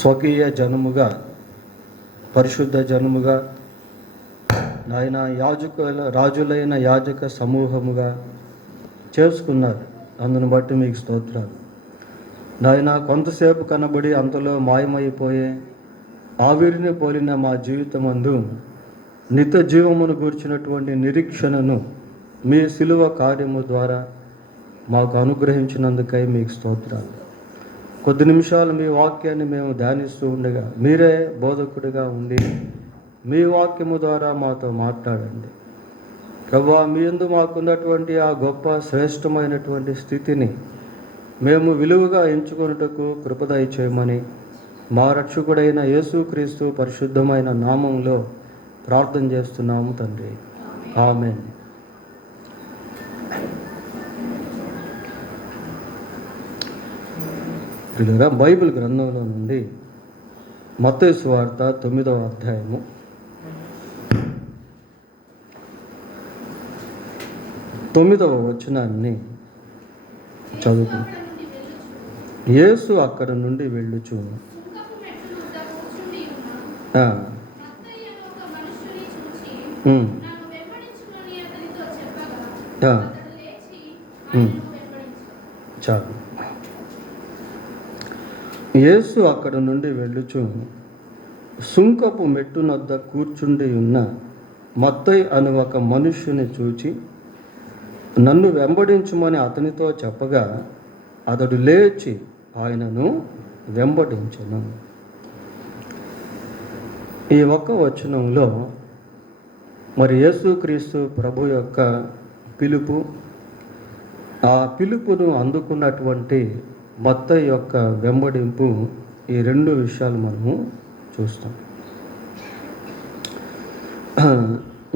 స్వకీయ జనముగా, పరిశుద్ధ జనముగా, నాయన రాజులైన యాజక సమూహముగా చేసుకున్నారు. అందును బట్టి మీకు స్తోత్రాలు నాయన. కొంతసేపు కనబడి అంతలో మాయమైపోయే ఆవిరిని పోలిన మా జీవితమందు నిత్య జీవమును గూర్చినటువంటి నిరీక్షణను మీ శిలువ కార్యము ద్వారా మాకు అనుగ్రహించినందుకై మీకు స్తోత్రాలు. కొద్ది నిమిషాలు మీ వాక్యాన్ని మేము ధ్యానిస్తూ ఉండగా మీరే బోధకుడిగా ఉండి మీ వాక్యము ద్వారా మాతో మాట్లాడండి ప్రభువా. మీ యందు మాకున్నటువంటి ఆ గొప్ప శ్రేష్టమైనటువంటి స్థితిని మేము విలువగా ఎంచుకొనుటకు కృప దయచేయమని మా రక్షకుడైన యేసుక్రీస్తు పరిశుద్ధమైన నామంలో ప్రార్థన చేస్తున్నాము తండ్రి, ఆమేన్. ప్రియులారా, బైబిల్ గ్రంథంలో నుండి మత్తయి సువార్త 9వ అధ్యాయము 9వ వచనాన్ని చదువుకుందాం. యేసు అక్కడ నుండి వెళ్ళుచు చాలు. యేసు అక్కడ నుండి వెళ్ళుచు సుంకపు మెట్టునొద్ద కూర్చుండి ఉన్న మత్తయి అను ఒక మనుష్యుని చూచి నన్ను వెంబడించుమని అతనితో చెప్పగా అతడు లేచి ఆయనను వెంబడించెను. ఈ ఒక్క వచనంలో మరి యేసుక్రీస్తు ప్రభు యొక్క పిలుపు, ఆ పిలుపును అందుకున్నటువంటి మత్తయి యొక్క వెంబడింపు, ఈ రెండు విషయాలు మనము చూస్తాం.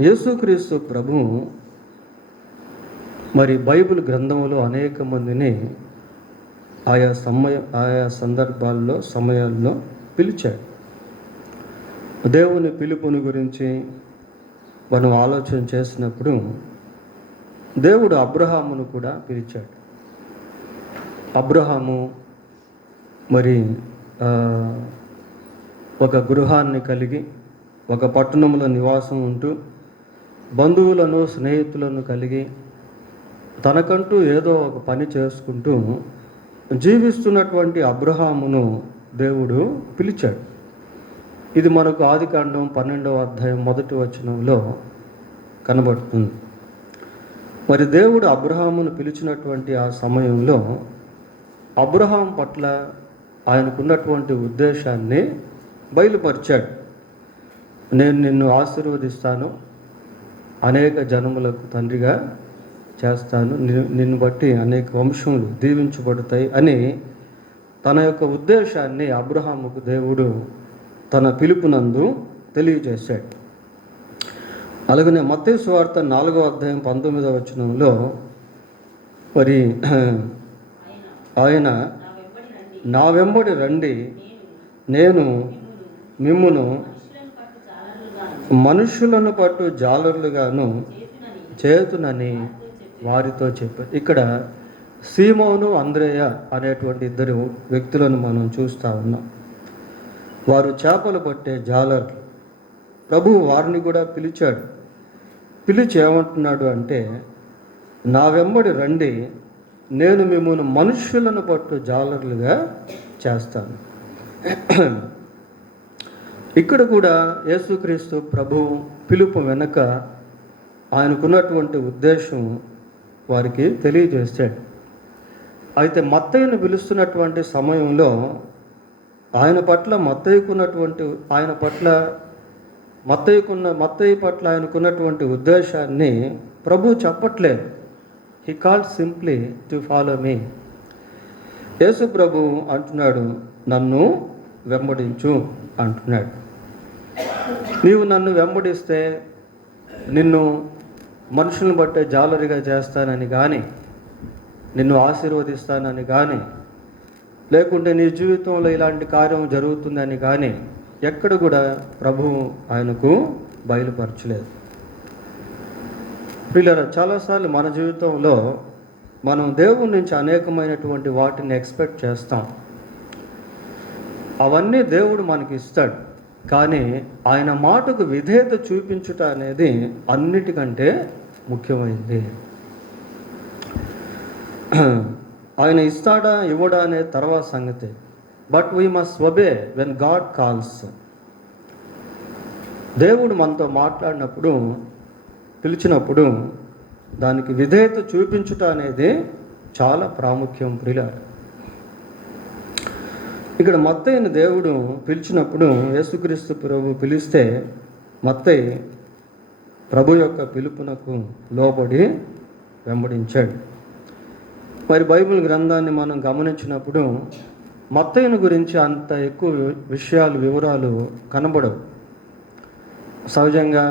యేసుక్రీస్తు ప్రభు మరి బైబిల్ గ్రంథంలో అనేక మందిని ఆయా సందర్భాల్లో సమయాల్లో పిలిచాడు. దేవుని పిలుపుని గురించి మనం ఆలోచన చేసినప్పుడు దేవుడు అబ్రహామును కూడా పిలిచాడు. అబ్రహాము మరి ఒక గృహాన్ని కలిగి ఒక పట్టణంలో నివాసం ఉంటూ బంధువులను స్నేహితులను కలిగి తనకంటూ ఏదో ఒక పని చేసుకుంటూ జీవిస్తున్నటువంటి అబ్రహామును దేవుడు పిలిచాడు. ఇది మనకు ఆదికాండం 12వ అధ్యాయం 1వ వచనంలో కనబడుతుంది. మరి దేవుడు అబ్రహామును పిలిచినటువంటి ఆ సమయంలో అబ్రహాం పట్ల ఆయనకున్నటువంటి ఉద్దేశాన్ని బయలుపరిచాడు. నేను నిన్ను ఆశీర్వదిస్తాను, అనేక జనములకు తండ్రిగా చేస్తాను, నిన్ను బట్టి అనేక వంశములు దీవించబడతాయి అని తన యొక్క ఉద్దేశాన్ని అబ్రహాముకు దేవుడు తన పిలుపునందు తెలియజేశాడు. అలాగనే మత్తయి సువార్త 4వ అధ్యాయం 19వ వచనంలో మరి ఆయన నా వెంబడి రండి, నేను మిమ్మును మనుషులను పట్టు జాలరులుగాను చేతునని వారితో చెప్పారు. ఇక్కడ సీమోను, అంద్రేయ అనేటువంటి ఇద్దరు వ్యక్తులను మనం చూస్తూ ఉన్నాం. వారు చేపలు పట్టే జాలర్లు. ప్రభువు వారిని కూడా పిలిచాడు. పిలిచి ఏమంటున్నాడు అంటే, నా వెంబడి రండి, నేను మిమ్మల్ని మనుష్యులను పట్టు జాలర్లుగా చేస్తాను. ఇక్కడ కూడా యేసుక్రీస్తు ప్రభు పిలుపు వెనక ఆయనకున్నటువంటి ఉద్దేశం వారికి తెలియజేశాడు. అయితే మత్తయిని పిలుస్తున్నటువంటి సమయంలో మత్తయి పట్ల ఆయనకున్నటువంటి ఉద్దేశాన్ని ప్రభు చెప్పట్లేదు. He called simply to follow me. Yesu ప్రభు అంటున్నాడు, నన్ను వెంబడించు అంటున్నాడు. నీవు నన్ను వెంబడిస్తే నిన్ను మనుషులను బట్టే జాలరిగా చేస్తానని కానీ, నిన్ను ఆశీర్వదిస్తానని కానీ, లేకుంటే నీ జీవితంలో ఇలాంటి కార్యం జరుగుతుందని కానీ ఎక్కడ కూడా ప్రభువు ఆయనకు బయలుపరచలేదు. పిల్లలు, చాలాసార్లు మన జీవితంలో మనం దేవుని నుంచి అనేకమైనటువంటి వాటిని ఎక్స్పెక్ట్ చేస్తాం. అవన్నీ దేవుడు మనకి ఇస్తాడు. కానీ ఆయన మాటకు విధేయత చూపించుట అనేది అన్నిటికంటే ముఖ్యమైనది. ఆయన ఇస్తాడా ఇవ్వడా అనే తర్వాత సంగతి. But we must obey when God calls. దేవుడు మనతో మాట్లాడినప్పుడు, పిలిచినప్పుడు దానికి విధేయత చూపించుట అనేది చాలా ప్రాముఖ్యం ప్రియులారా. ఇక్కడ మత్తయిని దేవుడు పిలిచినప్పుడు, యేసుక్రీస్తు ప్రభు పిలిస్తే మత్తయి ప్రభు యొక్క పిలుపునకు లోబడి వెంబడించాడు. మరి బైబిల్ గ్రంథాన్ని మనం గమనించినప్పుడు మత్తయిని గురించి అంత ఎక్కువ వివరాలు కనబడవు. సహజంగా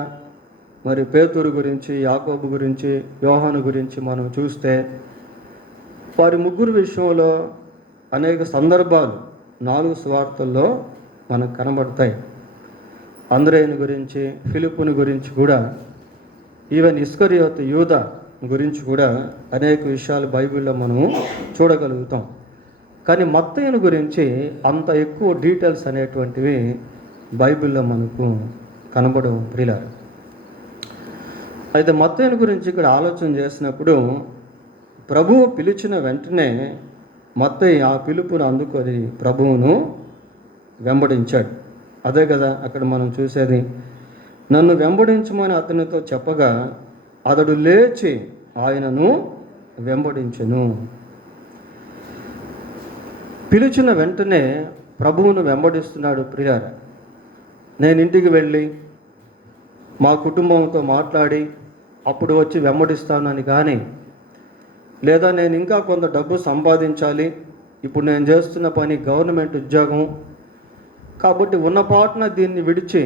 మరి పేతురు గురించి, యాకోబు గురించి, యోహాను గురించి మనం చూస్తే వారి ముగ్గురు విషయంలో అనేక సందర్భాలు 4 సువార్తల్లో మనకు కనబడతాయి. అంద్రేయుని గురించి, ఫిలిప్పుని గురించి కూడా, ఈవెన్ ఇస్కరియోతు యూదా గురించి కూడా అనేక విషయాలు బైబిల్లో మనం చూడగలుగుతాం. కానీ మత్తయిని గురించి అంత ఎక్కువ డీటెయిల్స్ అనేటువంటివి బైబిల్లో మనకు కనబడవు ప్రియులారా. అయితే మత్తయిని గురించి ఇక్కడ ఆలోచన చేసినప్పుడు ప్రభువు పిలిచిన వెంటనే మత్తయి ఆ పిలుపును అందుకొని ప్రభువును వెంబడించాడు. అదే కదా అక్కడ మనం చూసేది. నన్ను వెంబడించమని అతనితో చెప్పగా అతడు లేచి ఆయనను వెంబడించెను. పిలిచిన వెంటనే ప్రభువును వెంబడిస్తున్నాడు ప్రియారా. నేను ఇంటికి వెళ్ళి మా కుటుంబంతో మాట్లాడి అప్పుడు వచ్చి వెంబడిస్తానని కానీ, లేదా నేను ఇంకా కొంత డబ్బు సంపాదించాలి, ఇప్పుడు నేను చేస్తున్న పని గవర్నమెంట్ ఉద్యోగం కాబట్టి ఉన్నపాటున దీన్ని విడిచి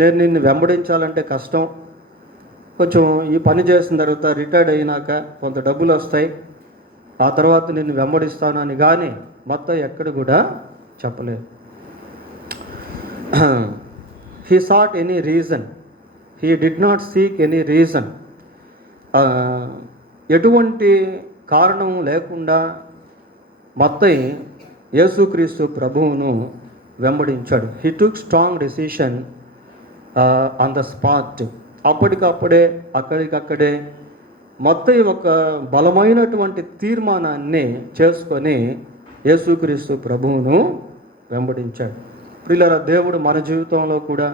నేను నిన్ను వెంబడించాలంటే కష్టం, కొంచెం ఈ పని చేసిన తర్వాత రిటైర్డ్ అయినాక కొంత డబ్బులు వస్తాయి, ఆ తర్వాత నిన్ను వెంబడిస్తానని కానీ మొత్తం ఎక్కడ కూడా చెప్పలేదు. He sought any reason, he did not seek any reason. ఎటువంటి కారణం లేకుండా మత్తయి యేసుక్రీస్తు ప్రభువును వెంబడించాడు. He took strong decision on the spot. అప్పటికప్పుడే అక్కడికక్కడే మత్తయి ఒక బలమైనటువంటి తీర్మానాన్ని చేసుకొని యేసుక్రీస్తు ప్రభువును వెంబడించాడు. ప్రియులారా, దేవుడు మన జీవితంలో కూడా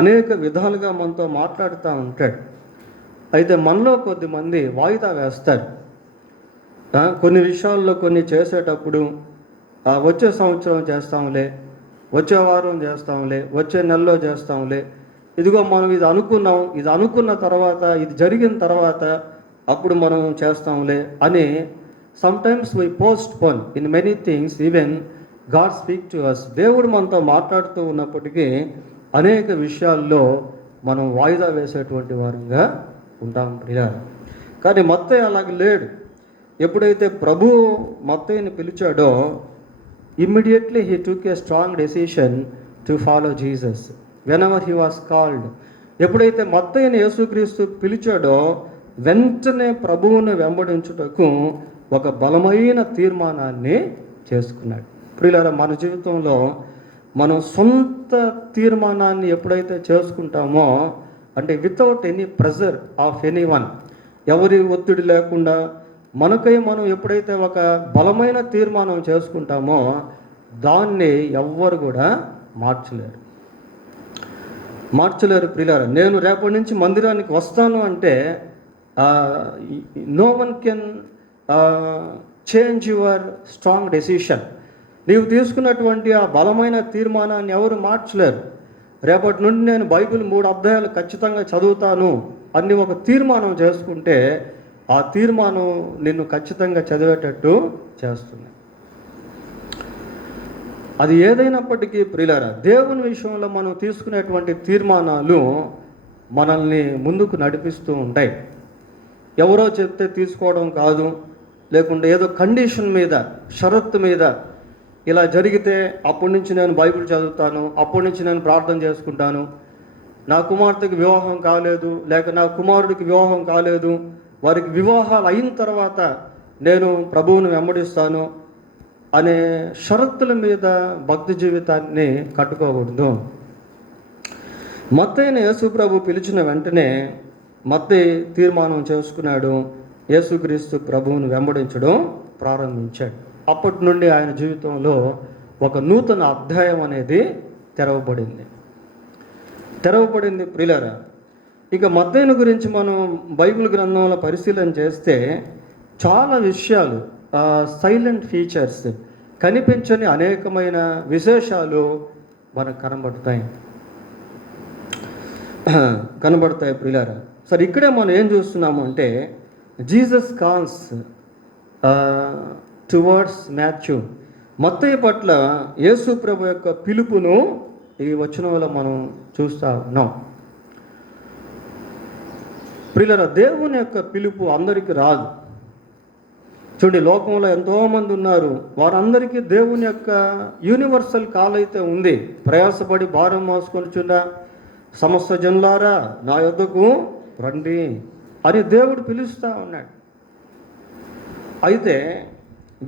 అనేక విధాలుగా మనతో మాట్లాడుతూ ఉంటాడు. అయితే మనలో కొద్దిమంది వాయిదా వేస్తారు. కొన్ని విషయాల్లో కొన్ని చేసేటప్పుడు వచ్చే సంవత్సరం చేస్తాంలే, వచ్చే వారం చేస్తాంలే, వచ్చే నెలలో చేస్తాంలే, ఇదిగో మనం ఇది అనుకున్న తర్వాత, ఇది జరిగిన తర్వాత అప్పుడు మనం చేస్తాంలే అని sometimes we postpone in many things. Even God speak to us. దేవుడు మనతో మాట్లాడుతూ ఉన్నప్పటికీ అనేక విషయాల్లో మనం వాయిదా వేసేటువంటి వారంగా ఉంటాం ప్రియా. కానీ మత్తయి అలాగ లేడు. ఎప్పుడైతే ప్రభు మత్తయిని పిలిచాడో immediately he took a strong decision to follow Jesus whenever he was called. ఎప్పుడైతే మత్తయిని యేసుక్రీస్తు పిలిచాడో వెంటనే ప్రభువును వెంబడించుటకు ఒక బలమైన తీర్మానాన్ని చేసుకున్నాడు. ప్రియులారా, మన జీవితంలో మనం సొంత తీర్మానాన్ని ఎప్పుడైతే చేసుకుంటామో, అంటే without any pressure of any one, ఎవరి ఒత్తిడి లేకుండా మనకై మనం ఎప్పుడైతే ఒక బలమైన తీర్మానం చేసుకుంటామో దాన్ని ఎవ్వరు కూడా మార్చలేరు ప్రియులారా. నేను రేపటి నుంచి మందిరానికి వస్తాను అంటే no one can change your strong decision. నీవు తీసుకున్నటువంటి ఆ బలమైన తీర్మానాన్ని ఎవరు మార్చలేరు. రేపటి నుండి నేను బైబిల్ 3 అధ్యాయాలు ఖచ్చితంగా చదువుతాను అని ఒక తీర్మానం చేసుకుంటే ఆ తీర్మానం నిన్ను ఖచ్చితంగా చదివేటట్టు చేస్తుంది. అది ఏదైనప్పటికీ ప్రియులారా, దేవుని విషయంలో మనం తీసుకునేటువంటి తీర్మానాలు మనల్ని ముందుకు నడిపిస్తూ ఉంటాయి. ఎవరో చెప్తే తీసుకోవడం కాదు, లేకుంటే ఏదో కండిషన్ మీద, షరత్తు మీద, ఇలా జరిగితే అప్పటి నుంచి నేను బైబిల్ చదువుతాను, అప్పటి నుంచి నేను ప్రార్థన చేసుకుంటాను, నా కుమార్తెకి వివాహం కాలేదు, లేక నా కుమారుడికి వివాహం కాలేదు, వారికి వివాహాలు అయిన తర్వాత నేను ప్రభువును వెంబడిస్తాను అనే షరతుల మీద భక్తి జీవితాన్ని కట్టుకోకూడదు. మత్తయిని యేసు ప్రభు పిలిచిన వెంటనే మత్తయి తీర్మానం చేసుకున్నాడు, యేసుక్రీస్తు ప్రభువును వెంబడించడం ప్రారంభించాడు. అప్పటి నుండి ఆయన జీవితంలో ఒక నూతన అధ్యాయం అనేది తెరవబడింది ప్రియులారా. ఇక మత్తయిని గురించి మనం బైబిల్ గ్రంథంలో పరిశీలన చేస్తే చాలా విషయాలు, సైలెంట్ ఫీచర్స్, కనిపించని అనేకమైన విశేషాలు మనకు కనబడతాయి ప్రియులారా. సరే, ఇక్కడే మనం ఏం చూస్తున్నాము అంటే జీసస్ కాల్స్ టువర్డ్స్ మాథ్యూ. మత్తయి పట్ల యేసు ప్రభు యొక్క పిలుపును ఈ వచనంలో మనం చూస్తూ ఉన్నాం. ప్రియులారా, దేవుని యొక్క పిలుపు అందరికీ రాదు. చూడండి, లోకంలో ఎంతోమంది ఉన్నారు, వారందరికీ దేవుని యొక్క యూనివర్సల్ కాల్ అయితే ఉంది. ప్రయాసపడి భారం మోసుకొనిచున్న సమస్త జనులారా నా యొద్దకు రండి అని దేవుడు పిలుస్తూ ఉన్నాడు. అయితే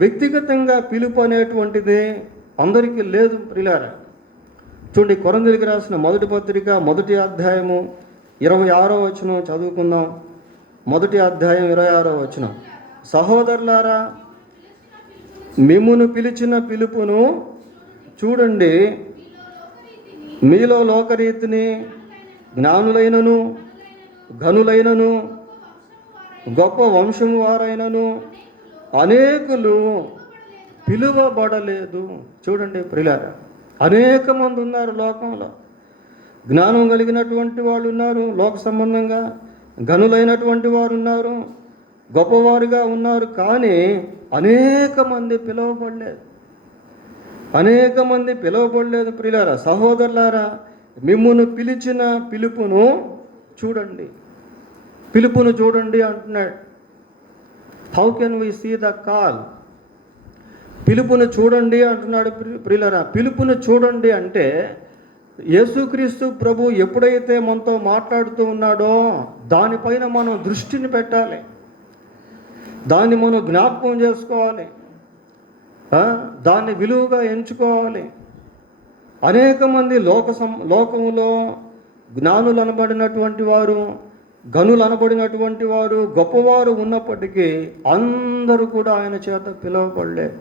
వ్యక్తిగతంగా పిలుపు అనేటువంటిది అందరికీ లేదు ప్రియులారా. చూడండి, కొరింథీయులకు రాసిన మొదటి పత్రిక 1వ అధ్యాయము 26వ వచనం చదువుకుందాం. 1వ అధ్యాయం 26వ వచనం. సహోదరులారా, మిమ్మును పిలిచిన పిలుపును చూడండి, మీలో లోకరీతిని జ్ఞానులైనను ఘనులైనను గొప్ప వంశము వారైనను అనేకులు పిలువబడలేదు. చూడండి ప్రియులారా, అనేక మంది ఉన్నారు లోకంలో. జ్ఞానం కలిగినటువంటి వాళ్ళు ఉన్నారు, లోక సంబంధంగా ఘనులైనటువంటి వారు ఉన్నారు, గొప్పవారుగా ఉన్నారు. కానీ అనేక మంది పిలువబడలేదు ప్రియులారా. సహోదరులారా, మిమ్మును పిలిచిన పిలుపును చూడండి అంటున్నాడు. How can we see the call? పిలుపును చూడండి అంటున్నాడు ప్రియులారా. పిలుపును చూడండి అంటే యేసుక్రీస్తు ప్రభు ఎప్పుడైతే మనతో మాట్లాడుతూ ఉన్నాడో దానిపైన మనం దృష్టిని పెట్టాలి, దాన్ని మనం జ్ఞాపకం చేసుకోవాలి, దాన్ని విలువగా ఎంచుకోవాలి. అనేక మంది లోకంలో జ్ఞానులు అనబడినటువంటి వారు, ఘనులు అనబడినటువంటి వారు, గొప్పవారు ఉన్నప్పటికీ అందరూ కూడా ఆయన చేత పిలువబడలేదు.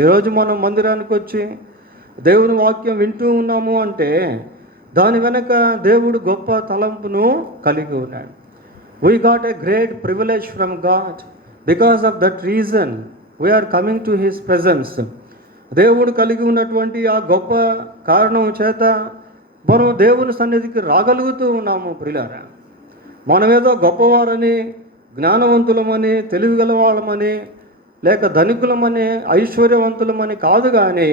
ఈరోజు మనం మందిరానికి వచ్చి దేవుని వాక్యం వింటూ ఉన్నాము అంటే దాని వెనక దేవుడు గొప్ప తలంపును కలిగి ఉన్నాడు. We got a great privilege from God. Because of that reason we are coming to his presence. దేవుడు కలిగి ఉన్నటువంటి ఆ గొప్ప కారణం చేత మనం దేవుని సన్నిధికి రాగలుగుతూ ఉన్నాము ప్రియులారా. మనమేదో గొప్పవారని, జ్ఞానవంతులమని, తెలివిగల వాళ్ళమని, లేక ధనికులమని, ఐశ్వర్యవంతులమని కాదు, కానీ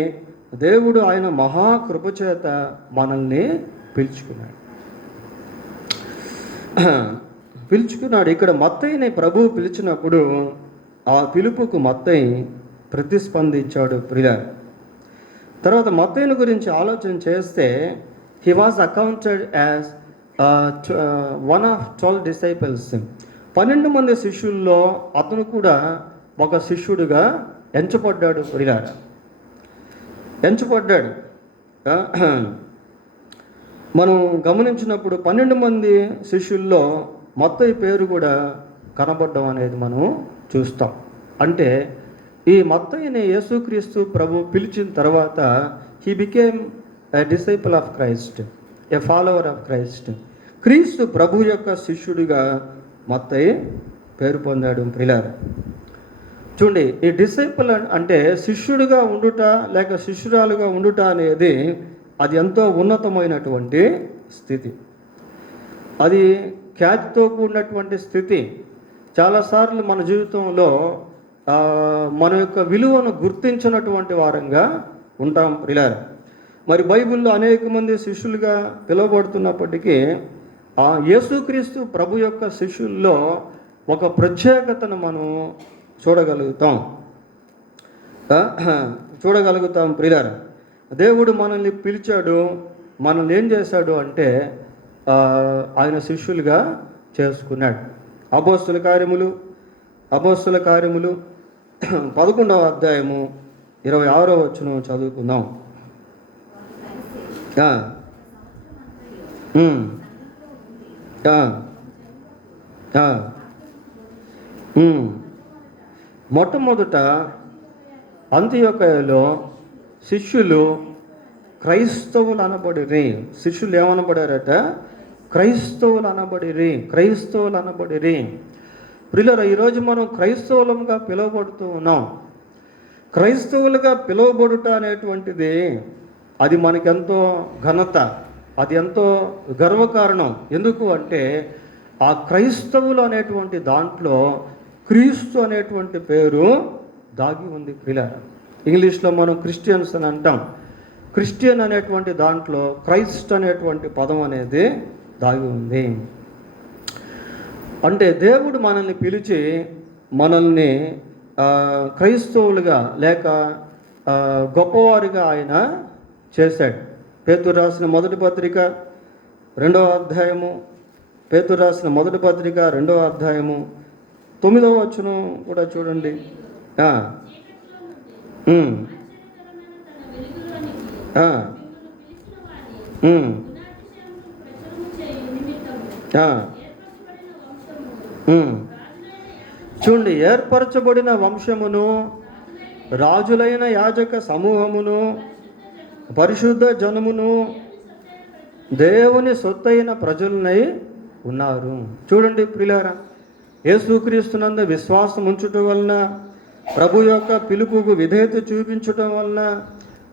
దేవుడు ఆయన మహాకృప చేత మనల్ని పిలుచుకున్నాడు. ఇక్కడ మత్తయిని ప్రభువు పిలిచినప్పుడు ఆ పిలుపుకు మత్తయి ప్రతిస్పందించాడు ప్రియులారా. తర్వాత మత్తయిని గురించి ఆలోచన చేస్తే he was accounted as one of 12 disciples. 12 మంది శిష్యుల్లో అతను కూడా ఒక శిష్యుడిగా ఎంచబడ్డాడు ప్రియులారా. మనం గమనించినప్పుడు 12 మంది శిష్యుల్లో మత్తయి పేరు కూడా కనబడడం అనేది మనం చూస్తాం. అంటే ఈ మత్తయిని యేసుక్రీస్తు ప్రభు పిలిచిన తర్వాత he became a disciple of Christ, a follower of Christ. క్రీస్తు ప్రభు యొక్క శిష్యుడిగా మత్తయి పేరు పొందాడు ప్రియులారా. చూడండి, ఈ డిసైపుల్ అంటే శిష్యుడిగా ఉండుట లేక శిష్యురాలుగా ఉండుట అనేది అది ఎంతో ఉన్నతమైనటువంటి స్థితి, అది ఖ్యాతితో కూడినటువంటి స్థితి. చాలాసార్లు మన జీవితంలో మన యొక్క విలువను గుర్తించినటువంటి వారంగా ఉంటాం ప్రియులారా. మరి బైబిల్లో అనేక మంది శిష్యులుగా పిలువబడుతున్నప్పటికీ ఆ యేసుక్రీస్తు ప్రభు యొక్క శిష్యుల్లో ఒక ప్రత్యేకతను మనం చూడగలుగుతాం ప్రియులారా. దేవుడు మనల్ని పిలిచాడు, మనల్ని ఏం చేశాడు అంటే ఆయన శిష్యులుగా చేసుకున్నాడు. అపోస్తుల కార్యములు 11వ అధ్యాయము 26వ వచనం చదువుకుందాం. ఆ, ఉమ్, ఆ, ఆ, మొట్టమొదట అంతియొకయలో శిష్యులు క్రైస్తవులు అనబడిరి. శిష్యులు ఏమనబడారట? క్రైస్తవులు అనబడిరి. ప్రియులారా, ఈరోజు మనం క్రైస్తవులుగా పిలువబడుతూ ఉన్నాం. క్రైస్తవులుగా పిలువబడుట అనేటువంటిది అది మనకెంతో ఘనత, అది ఎంతో గర్వకారణం. ఎందుకు అంటే ఆ క్రైస్తవులు అనేటువంటి దాంట్లో క్రీస్తు అనేటువంటి పేరు దాగి ఉంది. ప్రియులారా, ఇంగ్లీష్లో మనం క్రిస్టియన్స్ అని అంటాం. క్రిస్టియన్ అనేటువంటి దాంట్లో క్రైస్ట్ అనేటువంటి పదం అనేది దాగి ఉంది. అంటే దేవుడు మనల్ని పిలిచి మనల్ని క్రైస్తవులుగా లేక గొప్పవారిగా ఆయన చేశాడు. పేతురు రాసిన మొదటి పత్రిక 2వ అధ్యాయము, పేతురు రాసిన మొదటి పత్రిక 2వ అధ్యాయము 9వ వచనం కూడా చూడండి. చూడండి, ఏర్పరచబడిన వంశమును, రాజులైన యాజక సమూహమును, పరిశుద్ధ జనమును, దేవుని సొత్తైన ప్రజలనై ఉన్నారు. చూడండి ప్రియులారా, యేసుక్రీస్తునందు విశ్వాసం ఉంచటం వలన, ప్రభు యొక్క పిలుపుకు విధేయత చూపించటం వలన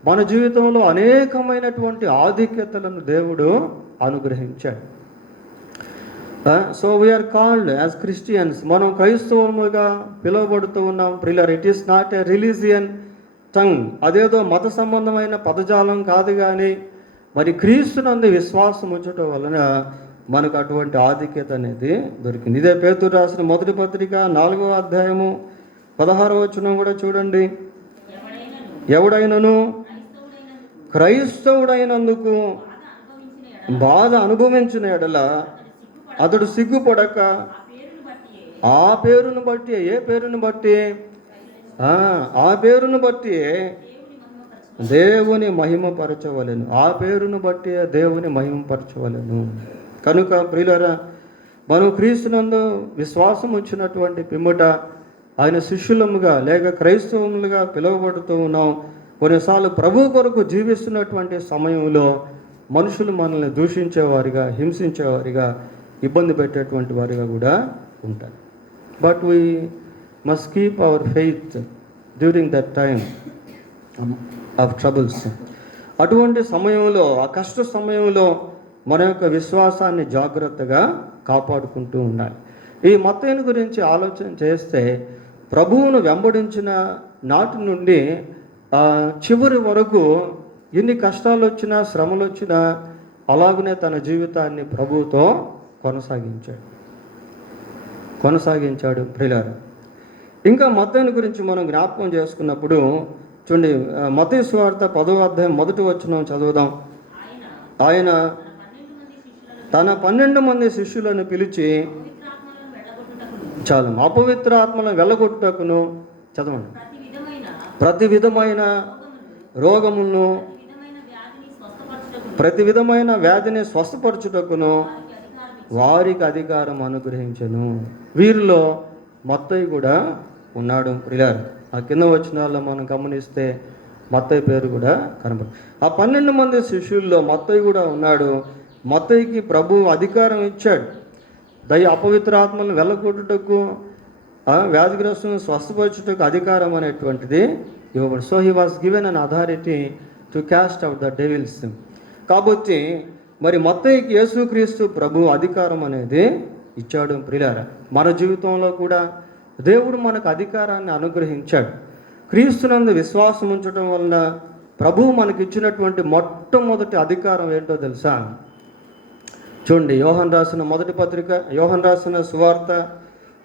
మన జీవితంలో అనేకమైనటువంటి ఆధిక్యతలను దేవుడు అనుగ్రహించాడు. So we are called as Christians. మనం క్రైస్తవులుగా పిలువబడుతూ ఉన్నాం. ప్రియులారా, it is not a religion tongue. అదేదో మత సంబంధమైన పదజాలం కాదు, కానీ మరి క్రీస్తునందు విశ్వాసం ఉంచటం వలన మనకు అటువంటి ఆధిక్యత అనేది దొరికింది. ఇదే పేతురు రాసిన మొదటి పత్రిక 4వ అధ్యాయము 16వ వచనం కూడా చూడండి. ఎవడైనను క్రైస్తవుడైనందుకు బాధ అనుభవించిన ఎడల అతడు సిగ్గుపడక ఆ పేరును బట్టి, ఏ పేరును బట్టి? ఆ పేరును బట్టి దేవుని మహిమపరచవలెను. ఆ పేరును బట్టి దేవుని మహిమపరచవలెను. కనుక ప్రియులారా, మనం క్రీస్తునందు విశ్వాసం వచ్చినటువంటి పిమ్మట ఆయన శిష్యులముగా లేక క్రైస్తవములుగా పిలువబడుతూ ఉన్నాం. కొన్నిసార్లు ప్రభు కొరకు జీవిస్తున్నటువంటి సమయంలో మనుషులు మనల్ని దూషించేవారిగా, హింసించేవారిగా, ఇబ్బంది పెట్టేటువంటి వారిగా కూడా ఉంటారు. But we must keep our faith during that time of troubles. అటువంటి సమయంలో, ఆ కష్ట సమయంలో మన యొక్క విశ్వాసాన్ని జాగ్రత్తగా కాపాడుకుంటూ ఉండాలి. ఈ మత్తయిని గురించి ఆలోచన చేస్తే, ప్రభువును వెంబడించిన నాటి నుండి చివరి వరకు ఎన్ని కష్టాలు వచ్చినా, శ్రమలు వచ్చినా అలాగనే తన జీవితాన్ని ప్రభువుతో కొనసాగించాడు ప్రియులారా. ఇంకా మత్తయిని గురించి మనం జ్ఞాపకం చేసుకున్నప్పుడు చూడండి, మత్తయి సువార్త 10వ అధ్యాయం 1వ వచనం చదువుదాం. ఆయన తన 12 మంది శిష్యులను పిలిచి, చాలు, అపవిత్ర ఆత్మలను వెళ్ళగొట్టుటకును, చదవండి, ప్రతి విధమైన రోగములను, ప్రతి విధమైన వ్యాధిని స్వస్థపరచుటకును వారికి అధికారం అనుగ్రహించను. వీరిలో మత్తయి కూడా ఉన్నాడు ప్రియులారా. ఆ కింద వచనాల్లో మనం గమనిస్తే మత్తయి పేరు కూడా కనబడుతుంది. ఆ 12 మంది శిష్యుల్లో మత్తయి కూడా ఉన్నాడు. మత్తయికి ప్రభు అధికారం ఇచ్చాడు. అపవిత్ర ఆత్మలను వెళ్ళగొట్టుటకు, వ్యాధిగ్రస్తులను స్వస్థపరచుటకు అధికారం అనేటువంటిది ఇవ్వబడి. So he was given an authority to cast out the devils. కాబట్టి మరి మత్తయికి యేసుక్రీస్తు ప్రభు అధికారం అనేది ఇచ్చాడు ప్రియులారా. మన జీవితంలో కూడా దేవుడు మనకు అధికారాన్ని అనుగ్రహించాడు. క్రీస్తునందు విశ్వాసం ఉంచడం వలన ప్రభువు మనకి ఇచ్చినటువంటి మొట్టమొదటి అధికారం ఏంటో తెలుసా? చూడండి, యోహాను రాసిన మొదటి పత్రిక, యోహాను రాసిన సువార్త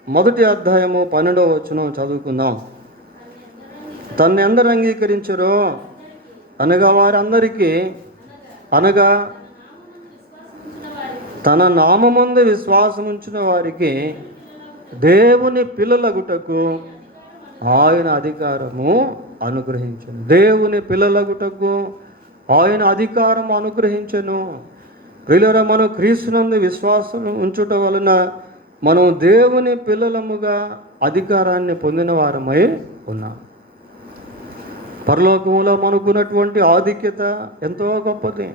1వ అధ్యాయము 12వ వచనం చదువుకుందాం. తన్ని అందరు అంగీకరించరో అనగా వారందరికీ, అనగా తన నామమందు విశ్వాసం ఉంచిన వారికి దేవుని పిల్లలగుటకు ఆయన అధికారము అనుగ్రహించను. దేవుని పిల్లలగుటకు ఆయన అధికారం అనుగ్రహించను. ప్రియులారా, మనం క్రీస్తునందు విశ్వాసం ఉంచుట వలన మనం దేవుని పిల్లలముగా అధికారాన్ని పొందిన వారమై ఉన్నాం. పరలోకంలో మనకున్నటువంటి ఆధిక్యత ఎంతో గొప్పది.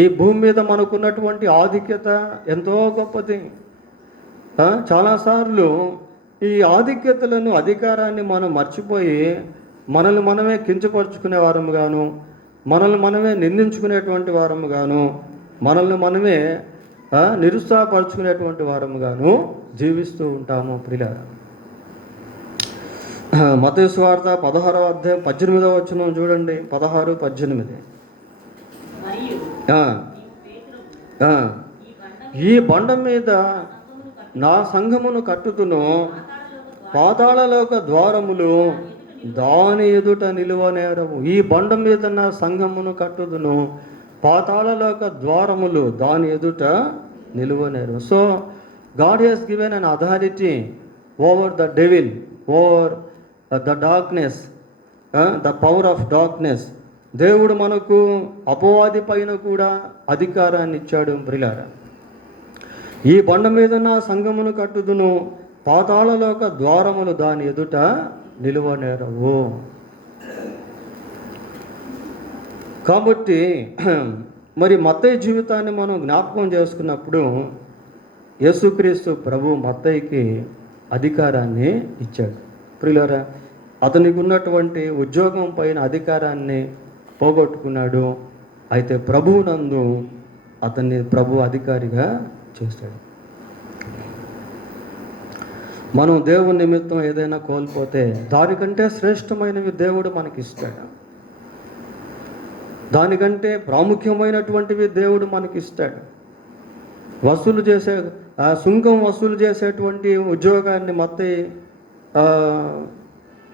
ఈ భూమి మీద మనకున్నటువంటి ఆధిక్యత ఎంతో గొప్పది. చాలాసార్లు ఈ ఆధిక్యతలను, అధికారాన్ని మనం మర్చిపోయి మనల్ని మనమే కించపరుచుకునే వారము గాను, మనల్ని మనమే నిందించుకునేటువంటి వారము గాను, మనల్ని మనమే నిరుత్సాహపరుచుకునేటువంటి వారము గాను జీవిస్తూ ఉంటాము. ప్రియులారా, మత్తయి సువార్త 16వ అధ్యాయం 18వ వచనం చూడండి. 16, 18. ఈ బండ మీద నా సంఘమును కట్టుతును, పాతాళలోక ద్వారములు దాని ఎదుట నిలువనేరవు. ఈ బండ మీద నా సంఘమును కట్టుదును, పాతాళలోక ద్వారములు దాని ఎదుట నిలువనేరవు. So God has given an authority over the devil, over the darkness, the power of darkness. దేవుడు మనకు అపవాది పైన కూడా అధికారాన్ని ఇచ్చాడు. ప్రియులారా, ఈ బండ మీద నా సంఘమును కట్టుదును, పాతాళలోక ద్వారములు దాని ఎదుట నిలువనేరవు. కాబట్టి మరి మత్తయి జీవితాన్ని మనం జ్ఞాపకం చేసుకున్నప్పుడు యేసుక్రీస్తు ప్రభు మత్తయికి అధికారాన్ని ఇచ్చాడు. ప్రియులారా, అతనికి ఉన్నటువంటి ఉద్యోగం పైన అధికారాన్ని పోగొట్టుకున్నాడు. అయితే ప్రభువునందు అతన్ని ప్రభు అధికారిగా చేశాడు. మనం దేవుని నిమిత్తం ఏదైనా కోల్పోతే దానికంటే శ్రేష్టమైనవి దేవుడు మనకిస్తాడు. దానికంటే ప్రాముఖ్యమైనటువంటివి దేవుడు మనకిస్తాడు. వసూలు చేసే సుంకం వసూలు చేసేటువంటి ఉద్యోగాన్ని మత్తయి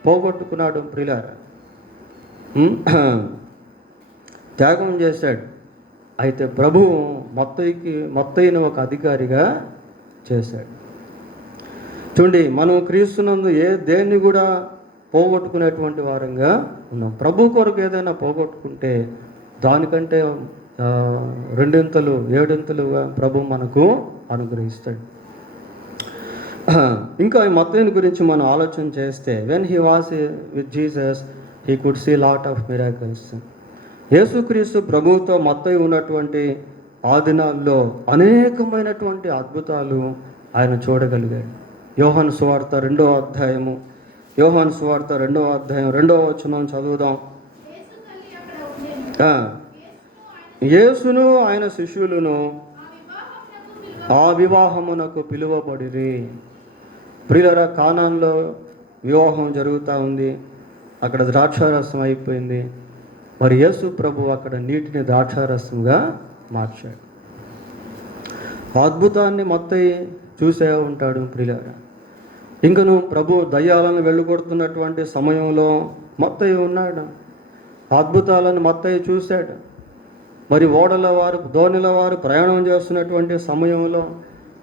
పోగొట్టుకున్నాడు. ప్రియులారా, త్యాగం చేశాడు. అయితే ప్రభువు మత్తయిని ఒక అధికారిగా చేశాడు. చూడండి, మనం క్రీస్తునందు దేన్ని కూడా పోగొట్టుకునేటువంటి వారంగా ఉన్నాం. ప్రభు కొరకు ఏదైనా పోగొట్టుకుంటే దానికంటే 2 7 ప్రభు మనకు అనుగ్రహిస్తాడు. ఇంకా ఈ మత్తయిని గురించి మనం ఆలోచన చేస్తే, when he was with Jesus he could see lot of miracles. యేసుక్రీస్తు ప్రభువుతో మత్తయి ఉన్నటువంటి ఆ దినాల్లో అనేకమైనటువంటి అద్భుతాలు ఆయన చూడగలిగాడు. యోహాను సువార్త 2వ అధ్యాయము, యోహాను సువార్త 2వ అధ్యాయం 2వ వచనం చదువుదాం. యేసును ఆయన శిష్యులను ఆ వివాహమునకు పిలువబడిరి. ప్రియులారా, కానాన్లో వివాహం జరుగుతూ ఉంది. అక్కడ ద్రాక్షారసం అయిపోయింది. మరి యేసు ప్రభు అక్కడ నీటిని ద్రాక్షారసంగా మార్చాడు. అద్భుతాన్ని మత్తయి చూసే ఉంటాడు. ప్రియులారా, ఇంకను ప్రభు దయ్యాలను వెళ్ళగొడుతున్నటువంటి సమయంలో మత్తయి ఉన్నాడు. అద్భుతాలను మత్తయి చూశాడు. మరి దోణిల వారు ప్రయాణం చేస్తున్నటువంటి సమయంలో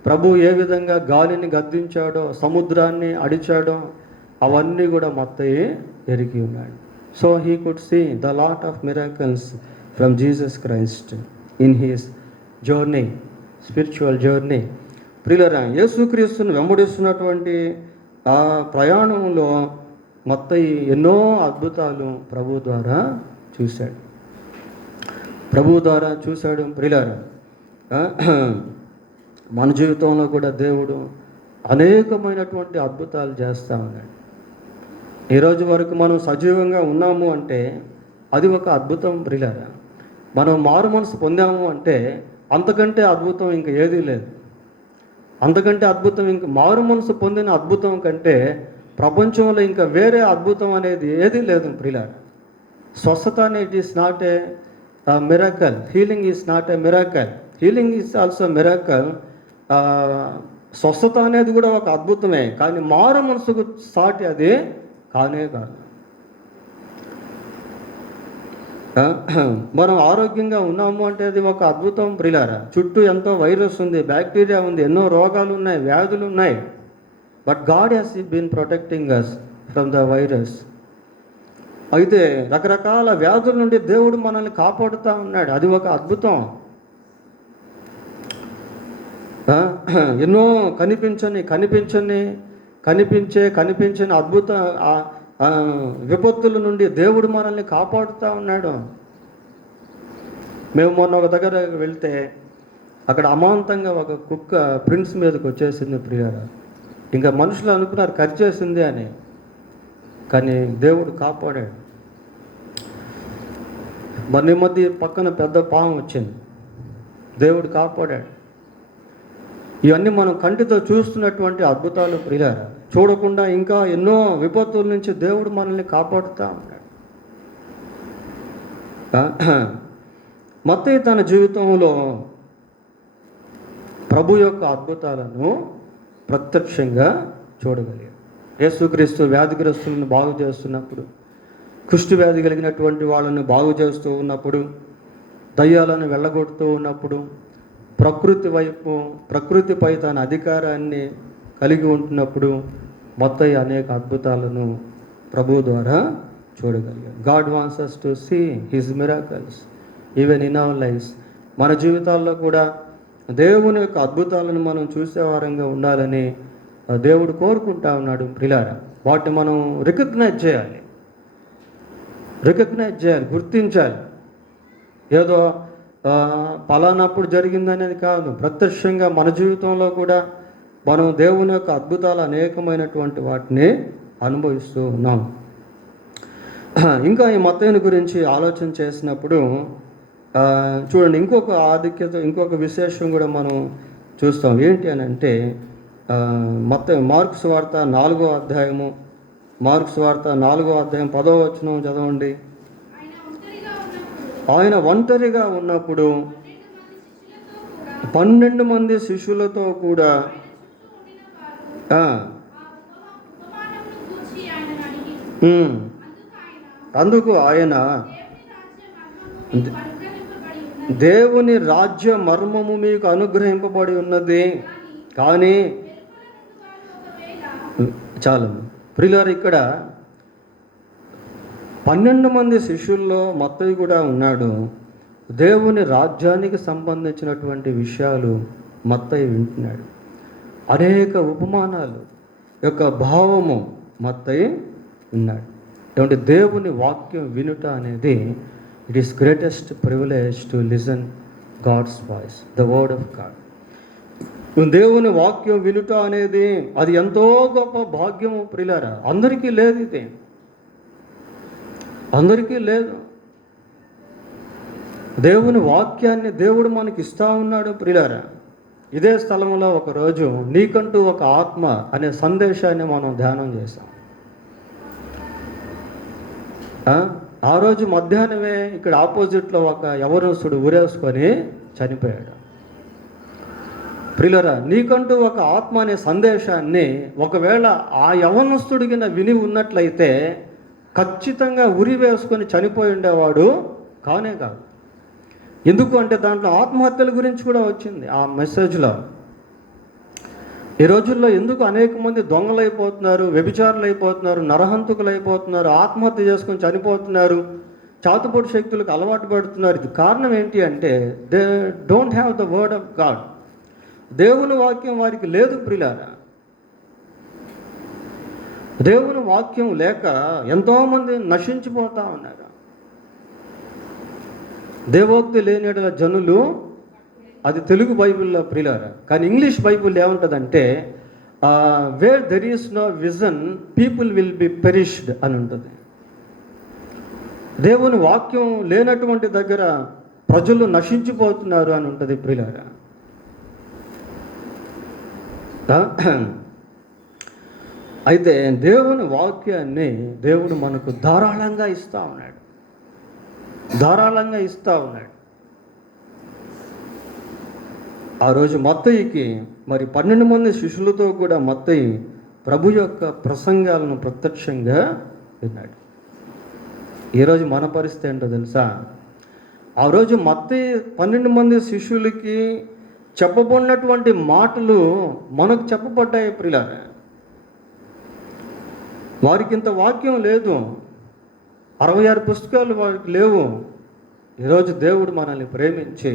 ప్రభు ఏ విధంగా గాలిని గద్దించాడో, సముద్రాన్ని అడిచాడో అవన్నీ కూడా మత్తయి ఎరిగి ఉన్నాడు. So he could see the lot of miracles from Jesus Christ in his journey, spiritual journey. ప్రియులారా, యేసుక్రీస్తును వెంబడిస్తున్నటువంటి ఆ ప్రయాణంలో మత్తయి ఎన్నో అద్భుతాలు ప్రభు ద్వారా చూశాడు. ప్రియులారా, మన జీవితంలో కూడా దేవుడు అనేకమైనటువంటి అద్భుతాలు చేస్తూ ఉన్నాడు. ఈరోజు వరకు మనం సజీవంగా ఉన్నాము అంటే అది ఒక అద్భుతం. ప్రియులారా, మనం మారు మనసు పొందాము అంటే అంతకంటే అద్భుతం ఇంకా ఏదీ లేదు. అంతకంటే అద్భుతం ఇంకా మారు మనసు పొందిన అద్భుతం కంటే ప్రపంచంలో ఇంకా వేరే అద్భుతం అనేది ఏదీ లేదు. ప్రియులారా, స్వస్థత అనేది it is not a miracle. Healing is not a miracle. Healing is also miracle. స్వస్థత అనేది కూడా ఒక అద్భుతమే, కానీ మారు మనసుకు సాటి అది కానే కాదు. మనం ఆరోగ్యంగా ఉన్నాము అంటే అది ఒక అద్భుతం. ప్రియులారా, చుట్టూ ఎంతో వైరస్ ఉంది, బ్యాక్టీరియా ఉంది, ఎన్నో రోగాలు ఉన్నాయి, వ్యాధులు ఉన్నాయి. But God has been protecting us from the virus. అయితే రకరకాల వ్యాధుల నుండి దేవుడు మనల్ని కాపాడుతూ ఉన్నాడు. అది ఒక అద్భుతం. ఎన్నో కనిపించని అద్భుత విపత్తుల నుండి దేవుడు మనల్ని కాపాడుతూ ఉన్నాడు. మేము మొన్న ఒక దగ్గర వెళ్తే అక్కడ అమాంతంగా ఒక కుక్క ప్రిన్స్ మీదకి వచ్చేసింది ప్రియారా. ఇంకా మనుషులు అనుకున్నారు కరిచేసింది అని, కానీ దేవుడు కాపాడాడు. మన మధ్య పక్కన పెద్ద పాము వచ్చింది, దేవుడు కాపాడాడు. ఇవన్నీ మనం కంటితో చూస్తున్నటువంటి అద్భుతాలు ప్రియారా. చూడకుండా ఇంకా ఎన్నో విపత్తుల నుంచి దేవుడు మనల్ని కాపాడుతూ ఉన్నాడు. మత్తయి తన జీవితంలో ప్రభు యొక్క అద్భుతాలను ప్రత్యక్షంగా చూడగలిగాడు. యేసుక్రీస్తు వ్యాధిగ్రస్తులను బాగు చేస్తున్నప్పుడు, కుష్టి వ్యాధి కలిగినటువంటి వాళ్ళని బాగు చేస్తూ ఉన్నప్పుడు, దయ్యాలను వెళ్ళగొడుతూ ఉన్నప్పుడు, ప్రకృతిపై తన అధికారాన్ని కలిగి ఉంటున్నప్పుడు మత్తయి అనేక అద్భుతాలను ప్రభు ద్వారా చూడగలిగాడు. God wants us to see his miracles even in our lives. మన జీవితాల్లో కూడా దేవుని యొక్క అద్భుతాలను మనం చూసేవారంగా ఉండాలని దేవుడు కోరుకుంటా ఉన్నాడు ప్రియులారా. వాటిని మనం రికగ్నైజ్ చేయాలి, గుర్తించాలి. ఏదో పలానప్పుడు జరిగిందనేది కాదు, ప్రత్యక్షంగా మన జీవితంలో కూడా మనం దేవుని యొక్క అద్భుతాలు అనేకమైనటువంటి వాటిని అనుభవిస్తూ ఉన్నాం. ఇంకా ఈ మత్తయిని గురించి ఆలోచన చేసినప్పుడు చూడండి, ఇంకొక విశేషం కూడా మనం చూస్తాం. ఏంటి అని అంటే మార్కు సువార్త 4వ అధ్యాయము, 10వ వచనం చదవండి. ఆయన ఒంటరిగా ఉన్నప్పుడు 12 మంది శిష్యులతో కూడా అందుకు ఆయన దేవుని రాజ్య మర్మము మీకు అనుగ్రహింపబడి ఉన్నది, కానీ చాలు ప్రియులారా, ఇక్కడ 12 మంది శిష్యుల్లో మత్తయి కూడా ఉన్నాడు. దేవుని రాజ్యానికి సంబంధించినటువంటి విషయాలు మత్తయి వింటున్నాడు. అనేక ఉపమానాలు యొక్క భావము మత్తయి విన్నాడు. ఏమంటే దేవుని వాక్యం వినుట అనేది it is greatest privilege to listen God's voice, the word of God. దేవుని వాక్యం వినుట అనేది అది ఎంతో గొప్ప భాగ్యము ప్రియులారా. అందరికీ లేదు, ఇది అందరికీ లేదు. దేవుని వాక్యాన్ని దేవుడు మనకి ఇస్తా ఉన్నాడు ప్రియులారా. ఇదే స్థలంలో ఒకరోజు నీకంటూ ఒక ఆత్మ అనే సందేశాన్ని మనం ధ్యానం చేశాం. ఆ రోజు మధ్యాహ్నమే ఇక్కడ ఆపోజిట్లో ఒక యవనస్తుడు ఊరేసుకొని చనిపోయాడు. ప్రియులారా, నీకంటూ ఒక ఆత్మ అనే సందేశాన్ని ఒకవేళ ఆ యవనస్తుడికి విని ఉన్నట్లయితే ఖచ్చితంగా ఉరి వేసుకొని చనిపోయి ఉండేవాడు కానే కాదు. ఎందుకు అంటే దాంట్లో ఆత్మహత్యల గురించి కూడా వచ్చింది ఆ మెసేజ్లో. ఈ రోజుల్లో ఎందుకు అనేక మంది దొంగలైపోతున్నారు, వ్యభిచారులు అయిపోతున్నారు, నరహంతకులు అయిపోతున్నారు, ఆత్మహత్య చేసుకొని చనిపోతున్నారు, చాతుపొడి శక్తులకు అలవాటు పడుతున్నారు? ఇది కారణం ఏంటి అంటే they don't have the word of God. దేవుని వాక్యం వారికి లేదు ప్రియులారా. దేవుని వాక్యం లేక ఎంతోమంది నశించిపోతూ ఉన్నారు. దేవోక్తి లేని జనులు, అది తెలుగు బైబిల్లో ప్రియులారా. కానీ ఇంగ్లీష్ బైబిల్ ఏముంటుందంటే where there is no vision people will be perished అని ఉంటుంది. దేవుని వాక్యం లేనటువంటి దగ్గర ప్రజలు నశించిపోతున్నారు అని ఉంటుంది ప్రియులారా. అయితే దేవుని వాక్యాన్ని దేవుడు మనకు ధారాళంగా ఇస్తూ ఉన్నాడు. ఆ రోజు మత్తయికి మరి 12 మంది శిష్యులతో కూడా మత్తయి ప్రభు యొక్క ప్రసంగాలను ప్రత్యక్షంగా విన్నాడు. ఈరోజు మన పరిస్థితి ఏంటో తెలుసా? ఆ రోజు మత్తయి 12 మంది శిష్యులకి చెప్పబడినటువంటి మాటలు మనకు చెప్పబడ్డాయి ప్రియులారా. వారికి ఇంత వాక్యం లేదు, 66 పుస్తకాలు వారికి లేవు. ఈరోజు దేవుడు మనల్ని ప్రేమించి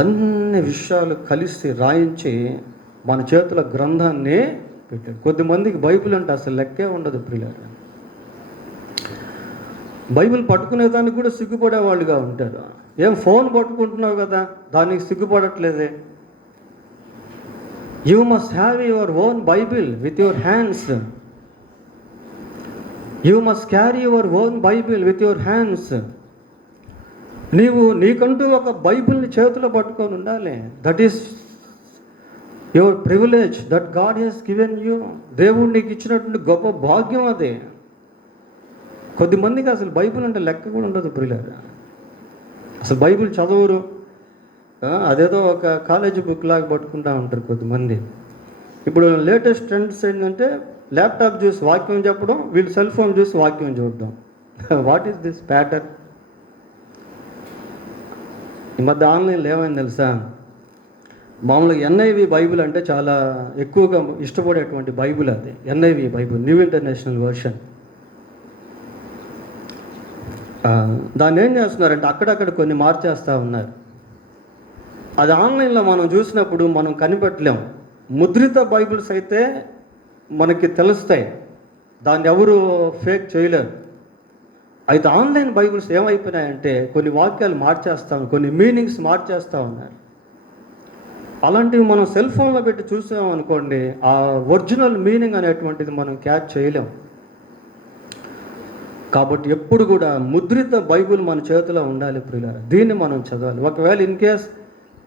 అన్ని విషయాలు కలిసి రాయించి మన చేతుల గ్రంథాన్ని పెట్టాడు. కొద్దిమందికి బైబిల్ అంటే అసలు లెక్కే ఉండదు ప్రియులారా. బైబిల్ పట్టుకునేదానికి కూడా సిగ్గుపడే వాళ్ళుగా ఉంటారు. ఏం ఫోన్ పట్టుకుంటున్నావు కదా, దానికి సిగ్గుపడట్లేదే. You must have your own Bible with your hands. You must carry your own Bible with your hands. నీకంటూ ఒక బైబిల్ని చేతిలో పట్టుకొని ఉండాలి. That is your privilege that God has given you. దేవుడు నీకు ఇచ్చినటువంటి గొప్ప భాగ్యం అది. కొద్దిమందికి అసలు బైబిల్ అంటే లెక్క కూడా ఉండదు ప్రియులారా. అసలు బైబిల్ చదవరు, అదేదో ఒక కాలేజీ బుక్ లాగా పట్టుకుంటూ ఉంటారు కొద్దిమంది. ఇప్పుడు లేటెస్ట్ ట్రెండ్స్ ఏంటంటే ల్యాప్టాప్ చూసి వాక్యం చెప్పడం, వీళ్ళు సెల్ ఫోన్ చూసి వాక్యం చూడడం. What is this pattern? ఈ మధ్య ఆన్లైన్లో ఏమైంది తెలుసా, మామూలుగా ఎన్ఐవి బైబిల్ అంటే చాలా ఎక్కువగా ఇష్టపడేటువంటి బైబిల్ అది. NIV Bible, new international version. దాన్ని ఏం చేస్తున్నారంటే అక్కడక్కడ కొన్ని మార్చేస్తూ ఉన్నారు. అది ఆన్లైన్లో మనం చూసినప్పుడు మనం కనిపెట్టలేం. ముద్రిత బైబిల్స్ అయితే మనకి తెలుస్తాయి, దాన్ని ఎవరు ఫేక్ చేయలేరు. అయితే ఆన్లైన్ బైబిల్స్ ఏమైపోయినాయంటే కొన్ని వాక్యాలు మార్చేస్తాం, కొన్ని మీనింగ్స్ మార్చేస్తూ ఉన్నారు. అలాంటివి మనం సెల్ ఫోన్లో పెట్టి చూసామనుకోండి, ఆ ఒరిజినల్ మీనింగ్ అనేటువంటిది మనం క్యాచ్ చేయలేం. కాబట్టి ఎప్పుడు కూడా ముద్రిత బైబిల్ మన చేతిలో ఉండాలి ప్రియులారా. దీన్ని మనం చదవాలి. ఒకవేళ ఇన్ కేస్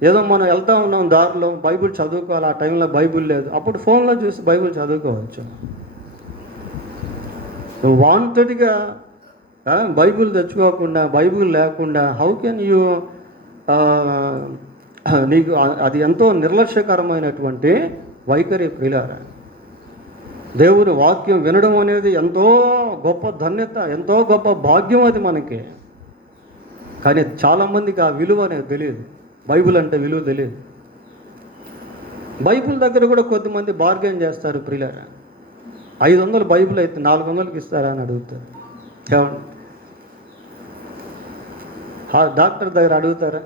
ఏదో మనం వెళ్తూ ఉన్నాం దారిలో, బైబిల్ చదువుకోవాలి, ఆ టైంలో బైబిల్ లేదు, అప్పుడు ఫోన్లో చూసి బైబిల్ చదువుకోవచ్చు. వాంటెడ్గా బైబిల్ తెచ్చుకోకుండా, బైబిల్ లేకుండా హౌ కెన్ యూ, నీకు అది ఎంతో నిర్లక్ష్యకరమైనటువంటి వైఖరి ప్రియులారా. దేవుని వాక్యం వినడం అనేది ఎంతో గొప్ప ధన్యత, ఎంతో గొప్ప భాగ్యం అది మనకి. కానీ చాలామందికి ఆ విలువ అనేది తెలియదు, బైబిల్ అంటే విలువ తెలియదు. బైబిల్ దగ్గర కూడా కొద్దిమంది బార్గెన్ చేస్తారు ప్రియులారా. 500 బైబిల్ అయితే 400కి ఇస్తారా అని అడుగుతారు. ఏమండి, డాక్టర్ దగ్గర అడుగుతారా?